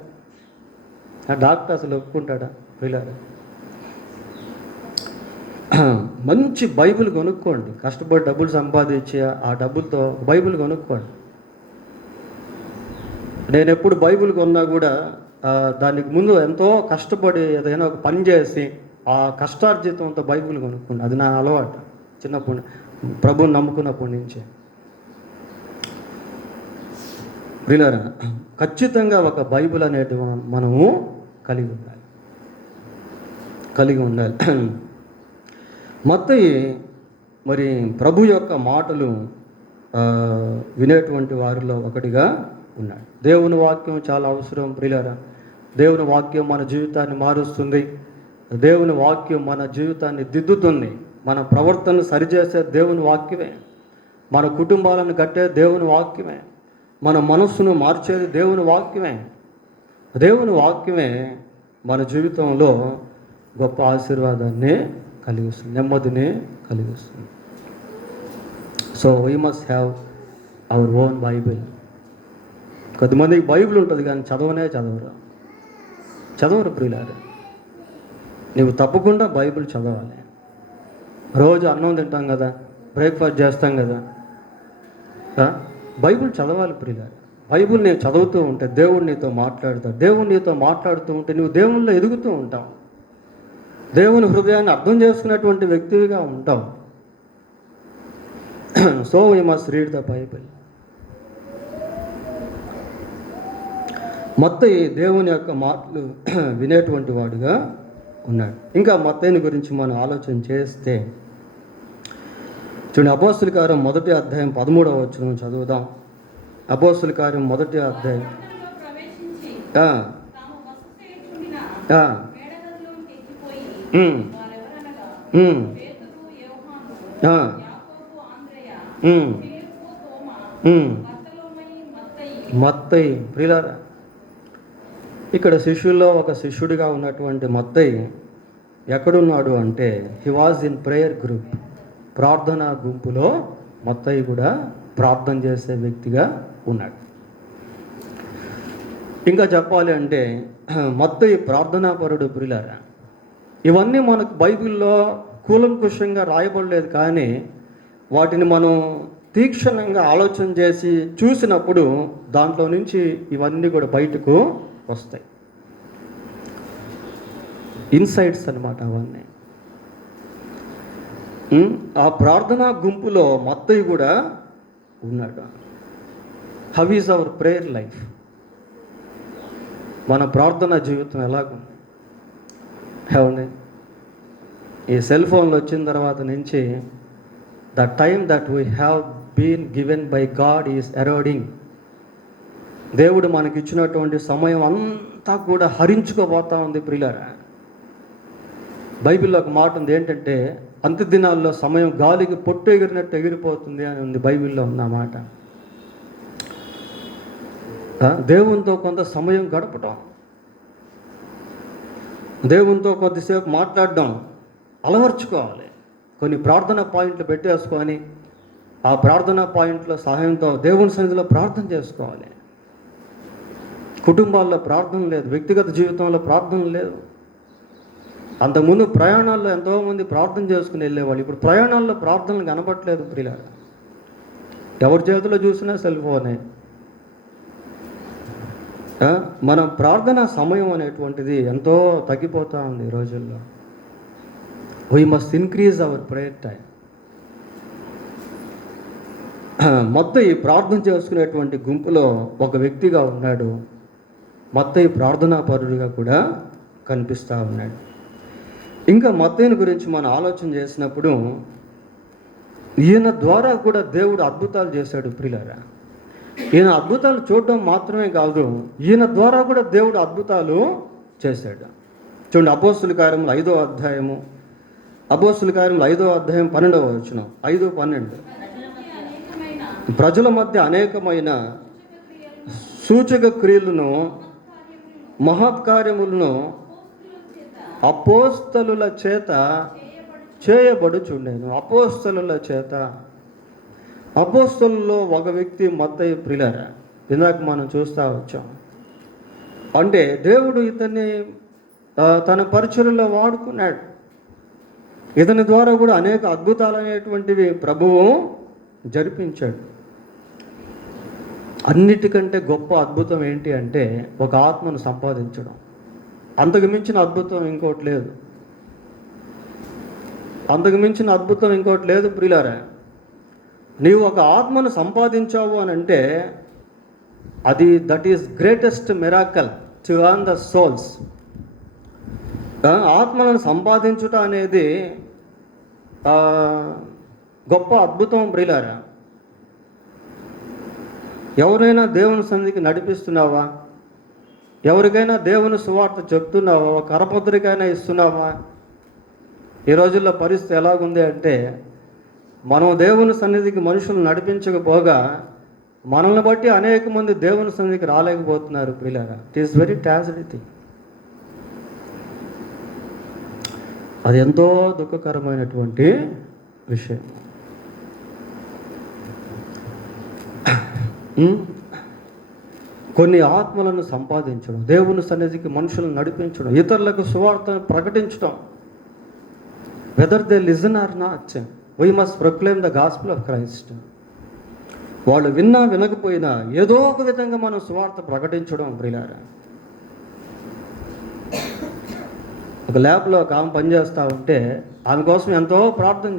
ఆ డాక్టర్ అసలు ఒప్పుకుంటాడా ప్రియులారా? మంచి బైబిల్ కొనుక్కోండి, కష్టపడి డబ్బులు సంపాదించి ఆ డబ్బులతో బైబిల్ కొనుక్కోండి. నేను ఎప్పుడు బైబిల్ కొన్నా కూడా దానికి ముందు ఎంతో కష్టపడి ఏదైనా ఒక పని చేసి ఆ కష్టార్జితంతో బైబిల్ కొనుక్కోండి. అది నా అలవాటు చిన్నప్పుడు, ప్రభువుని నమ్ముకున్నప్పటి నుంచి. ప్రియులారా, ఖచ్చితంగా ఒక బైబిల్ అనేది మనము కలిగి ఉండాలి. మత్తయి మరి ప్రభు యొక్క మాటలు వినేటువంటి వారిలో ఒకటిగా ఉన్నాడు. దేవుని వాక్యం చాలా అవసరం ప్రియులారా. దేవుని వాక్యం మన జీవితాన్ని మారుస్తుంది. దేవుని వాక్యం మన జీవితాన్ని దిద్దుతుంది. మన ప్రవర్తనను సరిచేసే దేవుని వాక్యమే. మన కుటుంబాలను కట్టే దేవుని వాక్యమే. మన మనస్సును మార్చేది దేవుని వాక్యమే. దేవుని వాక్యమే మన జీవితంలో గొప్ప ఆశీర్వాదాన్ని కలిగిస్తుంది, నెమ్మదిని కలిగిస్తుంది. So we must have our own Bible. కొద్దిమందికి బైబిల్ ఉంటుంది కానీ చదవరు ప్రియులారా. నువ్వు తప్పకుండా బైబిల్ చదవాలి. రోజు అన్నం తింటాం కదా, బ్రేక్ఫాస్ట్ చేస్తాం కదా, బైబిల్ చదవాలి ప్రియులారా. బైబిల్ నేను చదువుతూ ఉంటే దేవుడు నీతో మాట్లాడతాడు. దేవుడు నీతో మాట్లాడుతూ ఉంటే నువ్వు దేవునిలో ఎదుగుతూ ఉంటావు. దేవుని హృదయాన్ని అర్థం చేసుకున్నటువంటి వ్యక్తిగా ఉంటావు. So we must read the Bible. మత్తయి దేవుని యొక్క మాటలు వినేటువంటి వాడుగా ఉన్నాడు. ఇంకా మత్తయిని గురించి మనం ఆలోచన చేస్తే చూడండి, అపోస్తుల కార్యం 1వ అధ్యాయం 13వ వచనం చదువుదాం. అపోస్తుల కార్యం 1వ అధ్యాయం మత్తయి ప్రియులారా, ఇక్కడ శిష్యుల్లో ఒక శిష్యుడిగా ఉన్నటువంటి మత్తయి ఎక్కడున్నాడు అంటే he was in prayer group. ప్రార్థనా గుంపులో మత్తయి కూడా ప్రార్థన చేసే వ్యక్తిగా ఉన్నాడు. ఇంకా చెప్పాలి అంటే మత్తయి ప్రార్థనాపరుడు. ప్రియులారా, ఇవన్నీ మనకు బైబిల్లో కూలంకుషంగా రాయబడలేదు, కానీ వాటిని మనం తీక్షణంగా ఆలోచన చేసి చూసినప్పుడు దాంట్లో నుంచి ఇవన్నీ కూడా బయటకు వస్తాయి. ఇన్సైట్స్ అన్నమాట అవన్నీ. ఆ ప్రార్థనా గుంపులో మత్తయి కూడా ఉన్నాడు. How is our prayer life? మన ప్రార్థనా జీవితం ఎలాగుంది? ఏమండి, ఈ సెల్ ఫోన్లు వచ్చిన తర్వాత నుంచి the time that we have been given by God is eroding. దేవుడు మనకిచ్చినటువంటి సమయం అంతా కూడా హరించుకోబోతా ఉంది ప్రియులారా. బైబిల్లో ఒక మాట ఉంది, ఏంటంటే అంత్య దినాల్లో సమయం గాలికి పొట్టు ఎగిరినట్టు ఎగిరిపోతుంది అని ఉంది. బైబిల్లో ఉన్న మాట. దేవునితో కొంత సమయం గడపడం, దేవునితో కొద్దిసేపు మాట్లాడడం అలవర్చుకోవాలి. కొన్ని ప్రార్థనా పాయింట్లు పెట్టేసుకొని ఆ ప్రార్థనా పాయింట్ల సహాయంతో దేవుని సన్నిధిలో ప్రార్థన చేసుకోవాలి. కుటుంబాల్లో ప్రార్థన లేదు, వ్యక్తిగత జీవితంలో ప్రార్థన లేదు. అంతకుముందు ప్రయాణాల్లో ఎంతోమంది ప్రార్థన చేసుకుని వెళ్ళేవాళ్ళు. ఇప్పుడు ప్రయాణాల్లో ప్రార్థనలు కనపట్లేదు ప్రియులారా. ఎవరి చేతిలో చూసినా సెల్ ఫోనే. మన ప్రార్థనా సమయం అనేటువంటిది ఎంతో తగ్గిపోతూ ఉంది ఈ రోజుల్లో. We must increase our prayer time. మత్తయి ప్రార్థన చేసుకునేటువంటి గుంపులో ఒక వ్యక్తిగా ఉన్నాడు. మత్తయి ప్రార్థనాపరుడిగా కూడా కనిపిస్తూ ఉన్నాడు. ఇంకా మత్తయిని గురించి మనం ఆలోచన చేసినప్పుడు ఈయన ద్వారా కూడా దేవుడు అద్భుతాలు చేశాడు ప్రియులారా. ఈయన అద్భుతాలు చూడడం మాత్రమే కాదు, ఈయన ద్వారా కూడా దేవుడు అద్భుతాలు చేశాడు. చూడండి, అపోస్తుల కార్యములు 5వ అధ్యాయము, అపోస్తుల కార్యములు 5వ అధ్యాయం 12వ వచనం, 5:12. ప్రజల మధ్య అనేకమైన సూచక క్రియలను మహత్కార్యములను అపోస్తలుల చేత చేయబడుచుండెను. అపోస్తలుల చేత. అపోస్తలుల్లో ఒక వ్యక్తి మత్తయి ప్రియులారా. ఇందాక మనం చూస్తూ వచ్చాం. అంటే దేవుడు ఇతన్ని తన పరిచర్యలో వాడుకున్నాడు. ఇతని ద్వారా కూడా అనేక అద్భుతాలు అనేటువంటివి ప్రభువు జరిపించాడు. అన్నిటికంటే గొప్ప అద్భుతం ఏంటి అంటే ఒక ఆత్మను సంపాదించడం. అంతకు మించిన అద్భుతం ఇంకోటి లేదు. అంతకు మించిన అద్భుతం ఇంకోటి లేదు ప్రియులారా. నీవు ఒక ఆత్మను సంపాదించావు అని అంటే అది that is greatest miracle to earn the souls. ఆత్మలను సంపాదించుట అనేది గొప్ప అద్భుతం ప్రియులారా. ఎవరైనా దేవుని సన్నిధికి నడిపిస్తున్నావా? ఎవరికైనా దేవుని సువార్త చెప్తున్నావా? ఒక కరపత్రికైనా ఇస్తున్నావా? ఈ రోజుల్లో పరిస్థితి ఎలాగుంది అంటే మనం దేవుని సన్నిధికి మనుషులు నడిపించకపోగా మనల్ని బట్టి అనేక మంది దేవుని సన్నిధికి రాలేకపోతున్నారు ప్రియులారా. It is very tragedy thing. అది ఎంతో దుఃఖకరమైనటువంటి విషయం. కొన్ని ఆత్మలను సంపాదించడం, దేవుని సన్నిధికి మనుషులను నడిపించడం, ఇతరులకు సువార్తను ప్రకటించడం. Whether they listen or not, we must proclaim the gospel of Christ. వాళ్ళు విన్నా వినకపోయినా ఏదో ఒక విధంగా మనం సువార్త ప్రకటించడం ప్రియులారా. ఒక ల్యాబ్లో ఒక ఆమె పనిచేస్తూ ఉంటే ఆమె కోసం ఎంతో ప్రార్థన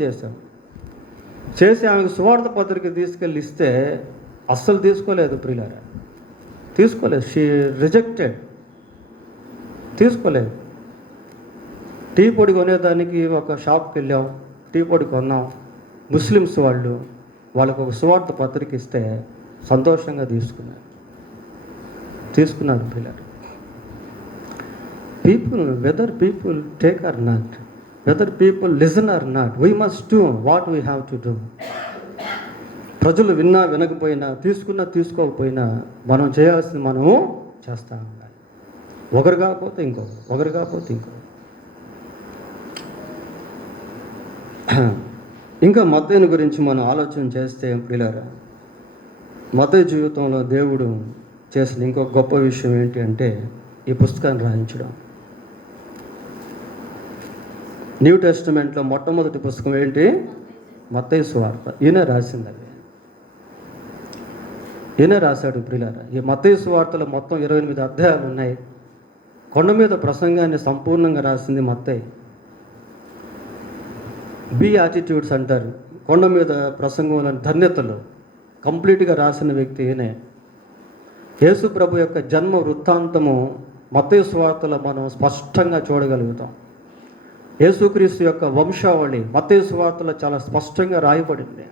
చేసి ఆమెకు సువార్త పత్రిక తీసుకెళ్ళి ఇస్తే అస్సలు తీసుకోలేదు ప్రియులారా. తీసుకోలేదు. She rejected. తీసుకోలేదు. టీ పొడి కొనేదానికి ఒక షాప్కి వెళ్ళాం, టీ పొడి కొన్నాం. ముస్లిమ్స్ వాళ్ళకు ఒక సువార్త పత్రిక ఇస్తే సంతోషంగా తీసుకున్నారు పిల్లలు. Whether people take or not, whether people listen or not, we must do what we have to do. ప్రజలు విన్నా వినకపోయినా, తీసుకోకపోయినా మనం చేయాల్సింది మనము చేస్తూ ఉండాలి. ఒకరు కాకపోతే ఇంకో. ఇంకా మత్తయి గురించి మనం ఆలోచన చేస్తే ప్రియులారా, మత్తయి జీవితంలో దేవుడు చేసిన ఇంకొక గొప్ప విషయం ఏంటి అంటే ఈ పుస్తకాన్ని రాయించడం. న్యూ టెస్టిమెంట్లో మొట్టమొదటి పుస్తకం ఏంటి? మత్తయి సువార్త. ఈయన రాసింది అది. ఈయన రాశాడు ప్రియులారా. ఈ మత్తయి సువార్తలో మొత్తం 28 అధ్యాయాలు ఉన్నాయి. కొండ మీద ప్రసంగాన్ని సంపూర్ణంగా రాసింది మత్తయి. బి యాటిట్యూడ్స్ అంటారు. కొండ మీద ప్రసంగంలోని ధన్యతలు కంప్లీట్గా రాసిన వ్యక్తి ఈయనే. యేసు ప్రభు యొక్క జన్మ వృత్తాంతము మత్తయి సువార్తలో మనం స్పష్టంగా చూడగలుగుతాం. యేసుక్రీస్తు యొక్క వంశావళి మత్తయి సువార్తలో చాలా స్పష్టంగా రాయబడింది.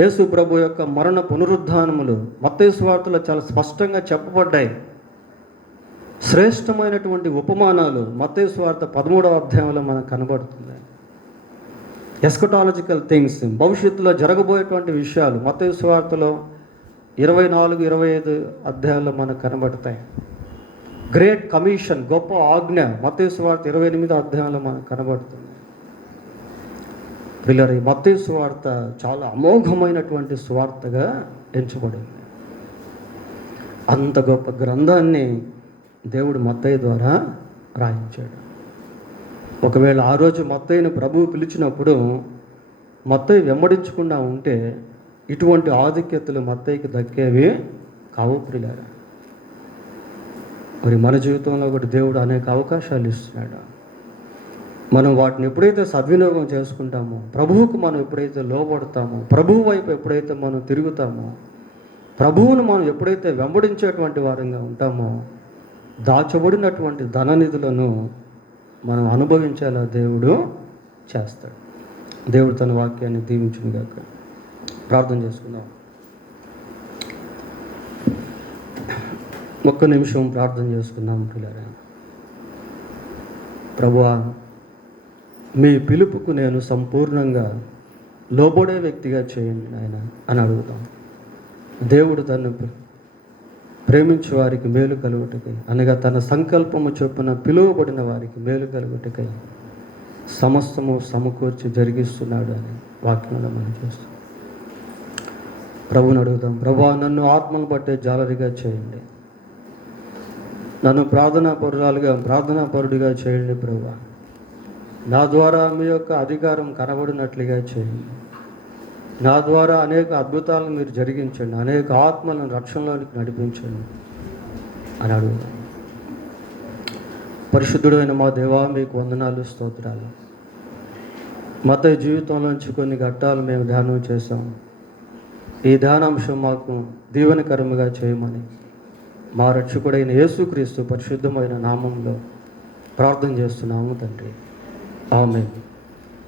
యేసు ప్రభు యొక్క మరణ పునరుద్ధానములు మత్తయి సువార్తలో చాలా స్పష్టంగా చెప్పబడ్డాయి. శ్రేష్టమైనటువంటి ఉపమానాలు మత్తయి సువార్త 13వ అధ్యాయంలో మనకు కనబడుతుంది. ఎస్కటాలజికల్ థింగ్స్, భవిష్యత్తులో జరగబోయేటువంటి విషయాలు మత్తయి సువార్తలో 24, 25 అధ్యాయాల్లో మనకు కనబడతాయి. గ్రేట్ కమిషన్, గొప్ప ఆజ్ఞ మత్తయి సువార్త 28వ అధ్యాయంలో మనకు కనబడుతుంది. పిల్లలు, ఈ మత్తయి సువార్త చాలా అమోఘమైనటువంటి సువార్తగా ఎంచబడింది. అంత గొప్ప గ్రంథాన్ని దేవుడు మత్తయి ద్వారా రాయించాడు. ఒకవేళ ఆ రోజు మత్తయిని ప్రభువు పిలిచినప్పుడు మత్తయి వెంబడించకుండా ఉంటే ఇటువంటి ఆధిక్యతలు మత్తయికి దక్కేవి కావు ప్రియులారా. మరి మన జీవితంలో కూడా దేవుడు అనేక అవకాశాలు ఇస్తున్నాడు. మనం వాటిని ఎప్పుడైతే సద్వినియోగం చేసుకుంటామో, ప్రభువుకు మనం ఎప్పుడైతే లోబడతామో, ప్రభువు వైపు ఎప్పుడైతే మనం తిరుగుతామో, ప్రభువును మనం ఎప్పుడైతే వెంబడించేటువంటి వారంగా ఉంటామో, దాచబడినటువంటి ధననిధులను మనం అనుభవించేలా దేవుడు చేస్తాడు. దేవుడు తన వాక్యాన్ని దీవించుగాక. ప్రార్థన చేసుకుందాం. ఒక్క నిమిషం ప్రార్థన చేసుకుందాం పిల్లరా. ప్రభువా, మీ పిలుపుకు నేను సంపూర్ణంగా లోబడే వ్యక్తిగా చేయండి నాయన అని అడుగుతాం. దేవుడు తను ప్రేమించే వారికి మేలు కలుగుటకై, అనగా తన సంకల్పము చొప్పున పిలువబడిన వారికి మేలు కలుగుటకై సమస్తము సమకూర్చి జరిగిస్తున్నాడు అని వాక్యంలో మనం చేస్తాం. ప్రభుని అడుగుతాం. ప్రభువా, నన్ను ఆత్మను బట్టే జాలరిగా చేయండి, నన్ను ప్రార్థనాపరుడిగా చేయండి. ప్రభువా, నా ద్వారా మీ యొక్క అధికారం కనబడినట్లుగా చేయండి. నా ద్వారా అనేక అద్భుతాలను మీరు జరిగించండి, అనేక ఆత్మలను రక్షణలోనికి నడిపించండి అని అడుగుతాం. పరిశుద్ధుడైన మా దేవా, మీకు వందనాలు, స్తోత్రాలు. మత్తయి జీవితంలోంచి కొన్ని ఘట్టాలు మేము ధ్యానం చేశాము. ఈ ధ్యానాంశం మాకు దీవెనకరముగా చేయమని మా రక్షకుడైన యేసుక్రీస్తు పరిశుద్ధమైన నామంలో ప్రార్థన చేస్తున్నాము తండ్రి. ఆమేన్.